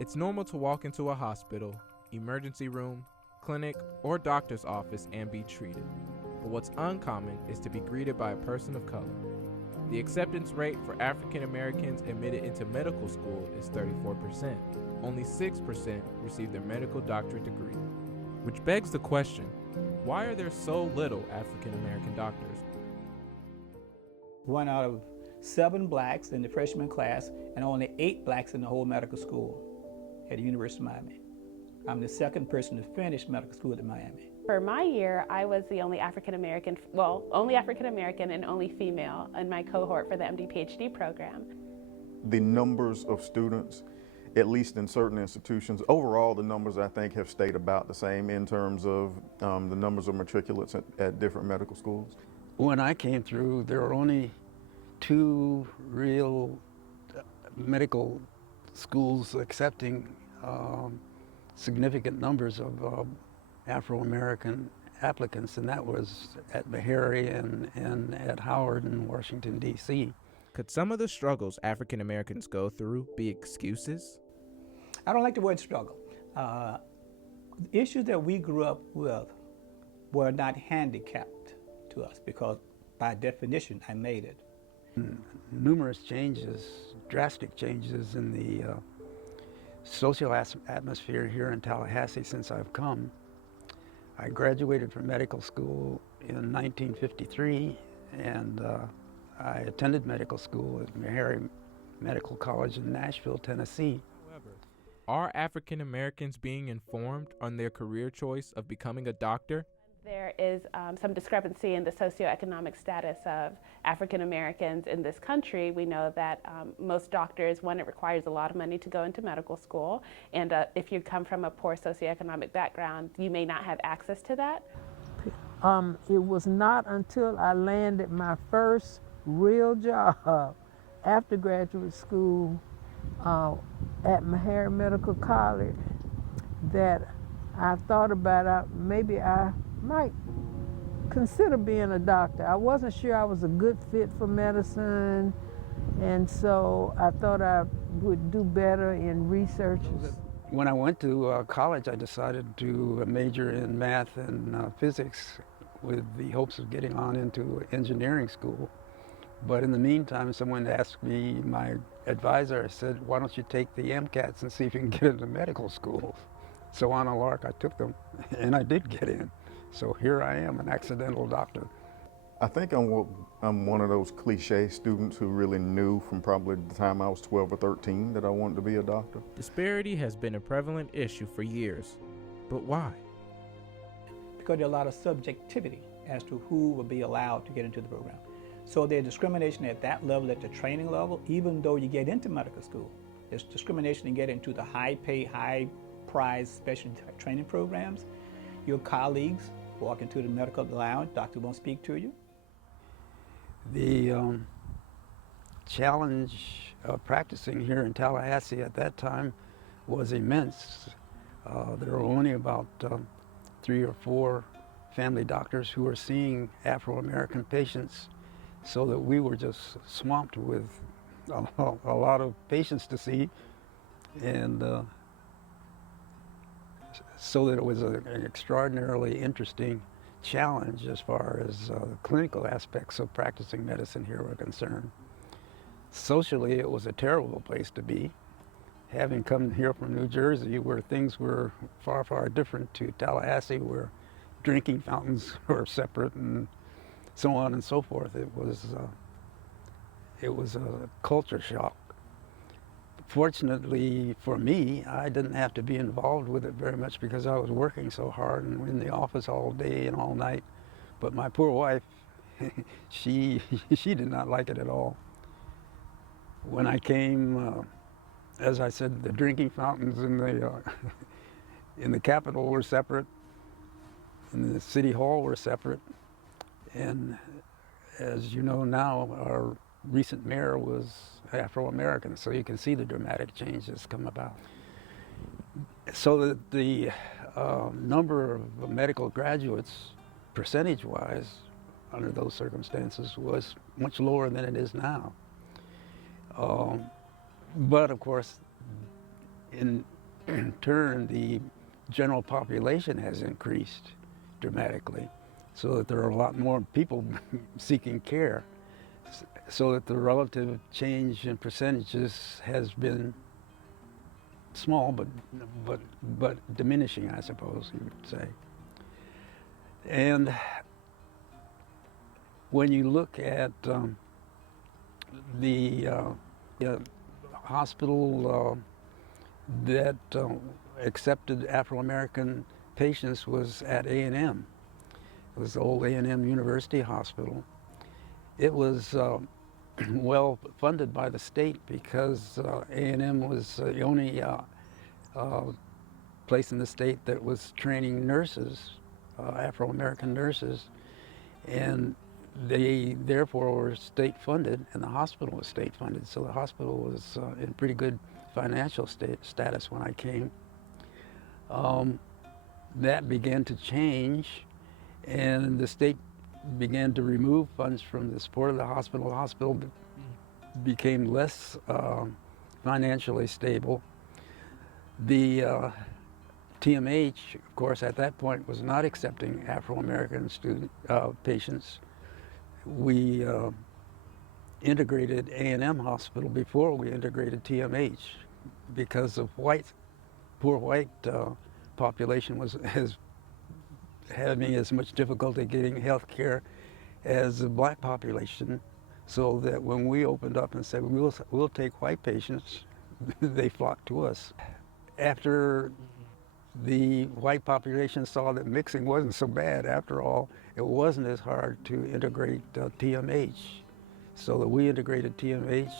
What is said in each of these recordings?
It's normal to walk into a hospital, emergency room, clinic, or doctor's office and be treated. But what's uncommon is to be greeted by a person of color. The acceptance rate for African Americans admitted into medical school is 34%. Only 6% receive their medical doctorate degree. Which begs the question, why are there so little African American doctors? 1 out of 7 blacks in the freshman class and only 8 blacks in the whole medical school at the University of Miami. I'm the second person to finish medical school at Miami. For my year, I was the only African American and only female in my cohort for the MD PhD program. The numbers of students, at least in certain institutions, overall the numbers I think have stayed about the same in terms of the numbers of matriculates at different medical schools. When I came through, there were only 2 real medical schools accepting significant numbers of Afro-American applicants, and that was at Meharry and at Howard in Washington, D.C. Could some of the struggles African Americans go through be excuses? I don't like the word struggle. The issues that we grew up with were not handicapped to us because by definition I made it. Numerous changes, drastic changes in the social atmosphere here in Tallahassee since I've come. I graduated from medical school in 1953, and I attended medical school at Meharry Medical College in Nashville, Tennessee. However, are African Americans being informed on their career choice of becoming a doctor? There is some discrepancy in the socioeconomic status of African Americans in this country. We know that most doctors, one, it requires a lot of money to go into medical school, and if you come from a poor socioeconomic background, you may not have access to that. It was not until I landed my first real job after graduate school at Meharry Medical College that I thought about maybe I might consider being a doctor. I wasn't sure I was a good fit for medicine, and so I thought I would do better in research. When I went to college, I decided to major in math and physics with the hopes of getting on into engineering school. But in the meantime, someone asked me, my advisor said, why don't you take the MCATs and see if you can get into medical school? So on a lark, I took them, and I did get in. So here I am, an accidental doctor. I think I'm one of those cliche students who really knew from probably the time I was 12 or 13 that I wanted to be a doctor. Disparity has been a prevalent issue for years, but why? Because there's a lot of subjectivity as to who will be allowed to get into the program. So there's discrimination at that level, at the training level, even though you get into medical school. There's discrimination to get into the high-pay, high-prize special training programs. Your colleagues walk into the medical lounge, doctor won't speak to you. The challenge of practicing here in Tallahassee at that time was immense. There were only about 3 or 4 family doctors who were seeing Afro-American patients, so that we were just swamped with a lot of patients to see, and so that it was an extraordinarily interesting challenge as far as the clinical aspects of practicing medicine here were concerned. Socially, it was a terrible place to be. Having come here from New Jersey, where things were far, far different, to Tallahassee, where drinking fountains were separate and so on and so forth. It was a culture shock. Fortunately for me, I didn't have to be involved with it very much because I was working so hard and in the office all day and all night. But my poor wife, she did not like it at all. When I came, as I said, the drinking fountains in the Capitol were separate, and the City Hall were separate. And as you know now, our recent mayor was Afro-American, so you can see the dramatic change that's come about. So that the number of medical graduates percentage-wise, under those circumstances, was much lower than it is now. But of course, in turn, the general population has increased dramatically, so that there are a lot more people seeking care, so that the relative change in percentages has been small, but diminishing, I suppose you would say. And when you look at the hospital that accepted Afro-American patients was at A&M. It was the old A&M University Hospital. It was well funded by the state because A&M was the only place in the state that was training nurses, Afro-American nurses, and they therefore were state funded, and the hospital was state funded. So the hospital was in pretty good financial status when I came. That began to change, and the state began to remove funds from the support of the hospital. The hospital became less financially stable. The TMH, of course, at that point was not accepting Afro-American patients. We integrated A&M Hospital before we integrated TMH because of poor white population was having as much difficulty getting health care as the black population, so that when we opened up and said we'll take white patients, they flocked to us. After the white population saw that mixing wasn't so bad after all, it wasn't as hard to integrate TMH. So that we integrated TMH,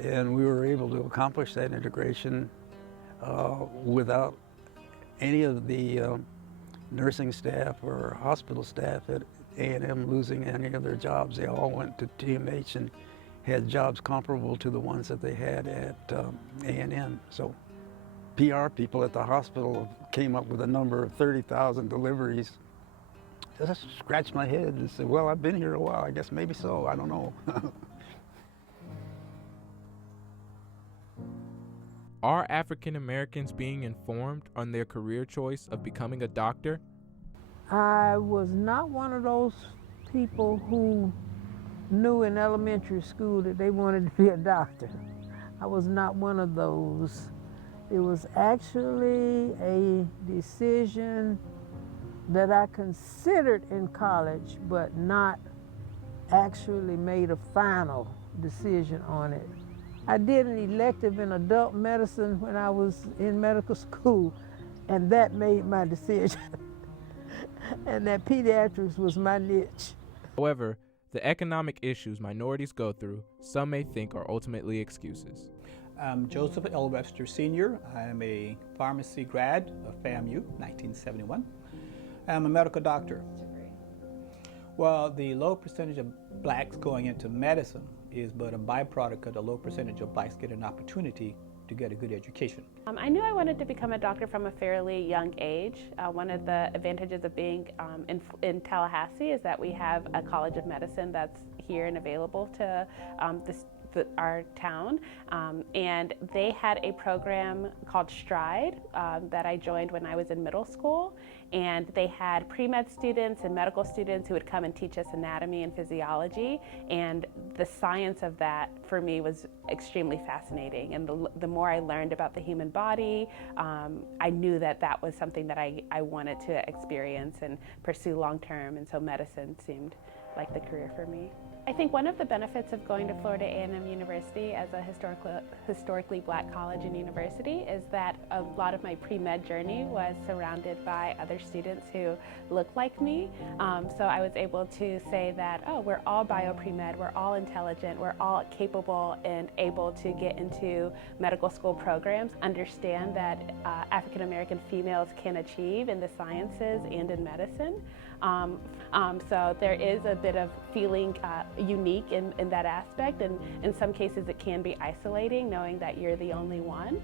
and we were able to accomplish that integration without any of the nursing staff or hospital staff at A&M losing any of their jobs. They all went to TMH and had jobs comparable to the ones that they had at A&M. So PR people at the hospital came up with a number of 30,000 deliveries. I just scratched my head and said, well, I've been here a while, I guess maybe so, I don't know. Are African Americans being informed on their career choice of becoming a doctor? I was not one of those people who knew in elementary school that they wanted to be a doctor. I was not one of those. It was actually a decision that I considered in college, but not actually made a final decision on it. I did an elective in adult medicine when I was in medical school, and that made my decision. And that pediatrics was my niche. However, the economic issues minorities go through, some may think are ultimately excuses. I'm Joseph L. Webster Sr. I am a pharmacy grad of FAMU, 1971. I'm a medical doctor. Well, the low percentage of blacks going into medicine is but a byproduct of the low percentage of blacks getting an opportunity to get a good education. I knew I wanted to become a doctor from a fairly young age. One of the advantages of being in Tallahassee is that we have a college of medicine that's here and available to our town, and they had a program called Stride that I joined when I was in middle school, and they had pre-med students and medical students who would come and teach us anatomy and physiology, and the science of that for me was extremely fascinating, and the more I learned about the human body, I knew that that was something that I wanted to experience and pursue long term, and so medicine seemed like the career for me. I think one of the benefits of going to Florida A&M University as a historically black college and university is that a lot of my pre-med journey was surrounded by other students who looked like me. So I was able to say that, oh, we're all bio-pre-med, we're all intelligent, we're all capable and able to get into medical school programs, understand that African American females can achieve in the sciences and in medicine. So there is a bit of feeling unique in that aspect, and in some cases it can be isolating knowing that you're the only one.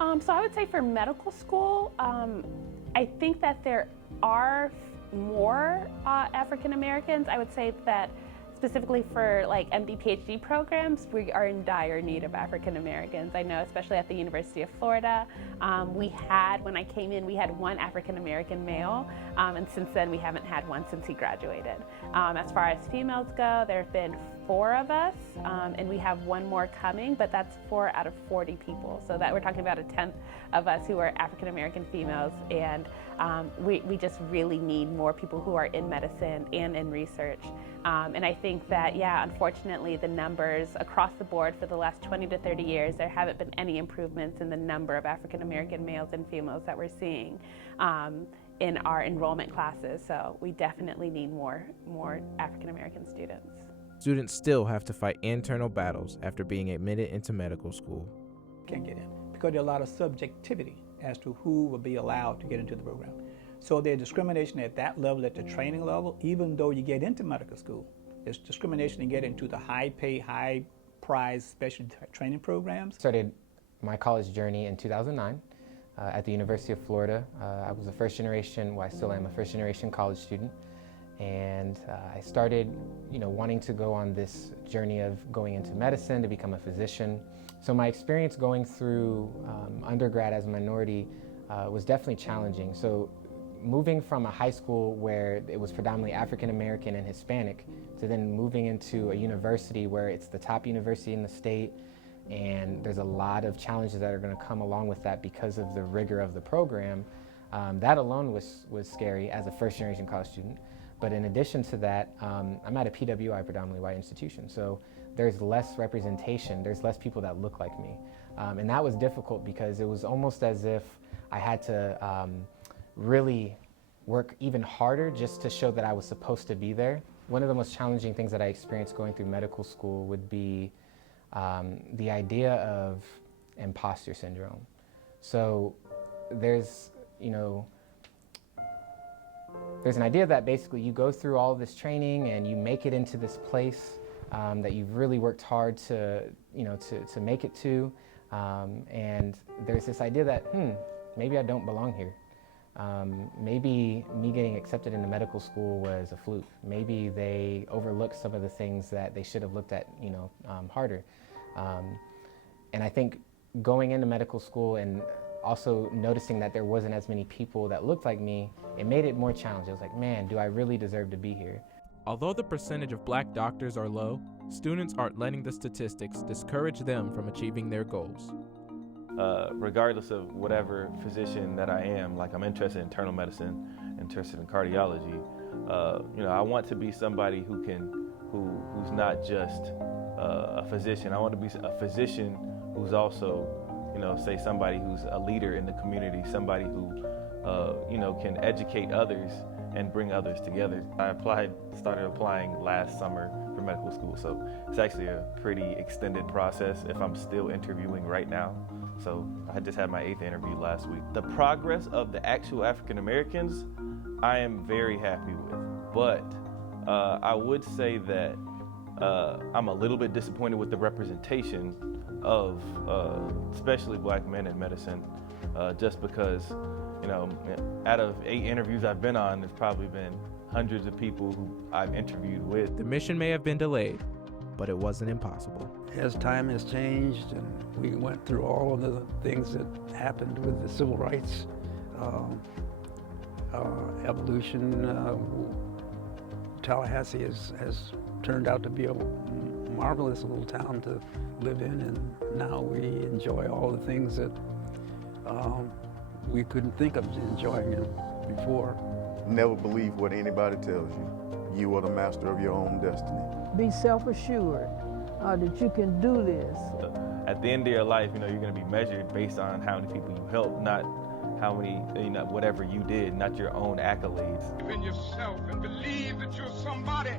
So I would say for medical school, I think that there are more African Americans. I would say that specifically for like MD, PhD programs, we are in dire need of African Americans. I know, especially at the University of Florida, when I came in, we had one African American male, and since then we haven't had one since he graduated. As far as females go, there have been 4 of us, and we have 1 more coming, but that's 4 out of 40 people. So that we're talking about a 10th of us who are African American females, and we just really need more people who are in medicine and in research. And I think that, yeah, unfortunately, the numbers across the board for the last 20 to 30 years, there haven't been any improvements in the number of African American males and females that we're seeing in our enrollment classes. So we definitely need more African American students. Students still have to fight internal battles after being admitted into medical school. Can't get in because there's a lot of subjectivity as to who will be allowed to get into the program. So there's discrimination at that level, at the training level, even though you get into medical school. There's discrimination to get into the high-pay, high-prize special training programs. Started my college journey in 2009 at the University of Florida. I was a first-generation, well, I still am a first-generation college student. And I started, wanting to go on this journey of going into medicine to become a physician. So my experience going through undergrad as a minority was definitely challenging. So moving from a high school where it was predominantly African American and Hispanic to then moving into a university where it's the top university in the state, and there's a lot of challenges that are going to come along with that because of the rigor of the program. That alone was scary as a first-generation college student. But in addition to that, I'm at a PWI, predominantly white institution, so there's less representation, there's less people that look like me. And that was difficult because it was almost as if I had to really work even harder just to show that I was supposed to be there. One of the most challenging things that I experienced going through medical school would be the idea of imposter syndrome. So there's an idea that basically you go through all this training and you make it into this place that you've really worked hard to make it to, and there's this idea that maybe I don't belong here. Maybe me getting accepted into medical school was a fluke. Maybe they overlooked some of the things that they should have looked at, harder. And I think going into medical school and also noticing that there wasn't as many people that looked like me, it made it more challenging. I was like, man, do I really deserve to be here? Although the percentage of black doctors are low, students aren't letting the statistics discourage them from achieving their goals. Regardless of whatever physician that I am, like I'm interested in internal medicine, interested in cardiology, I want to be somebody who's not just a physician. I want to be a physician who's also, say somebody who's a leader in the community, somebody who, can educate others and bring others together. I started applying last summer for medical school, so it's actually a pretty extended process if I'm still interviewing right now. So I just had my 8th interview last week. The progress of the actual African Americans, I am very happy with, but I would say that I'm a little bit disappointed with the representation of especially black men in medicine, just because, out of 8 interviews I've been on, there's probably been hundreds of people who I've interviewed with. The mission may have been delayed, but it wasn't impossible. As time has changed and we went through all of the things that happened with the civil rights evolution, Tallahassee has turned out to be a marvelous little town to live in, and now we enjoy all the things that we couldn't think of enjoying before. Never believe what anybody tells you. You are the master of your own destiny. Be self-assured that you can do this. At the end of your life, you're going to be measured based on how many people you helped, not how many, whatever you did, not your own accolades. Believe in yourself and believe that you're somebody.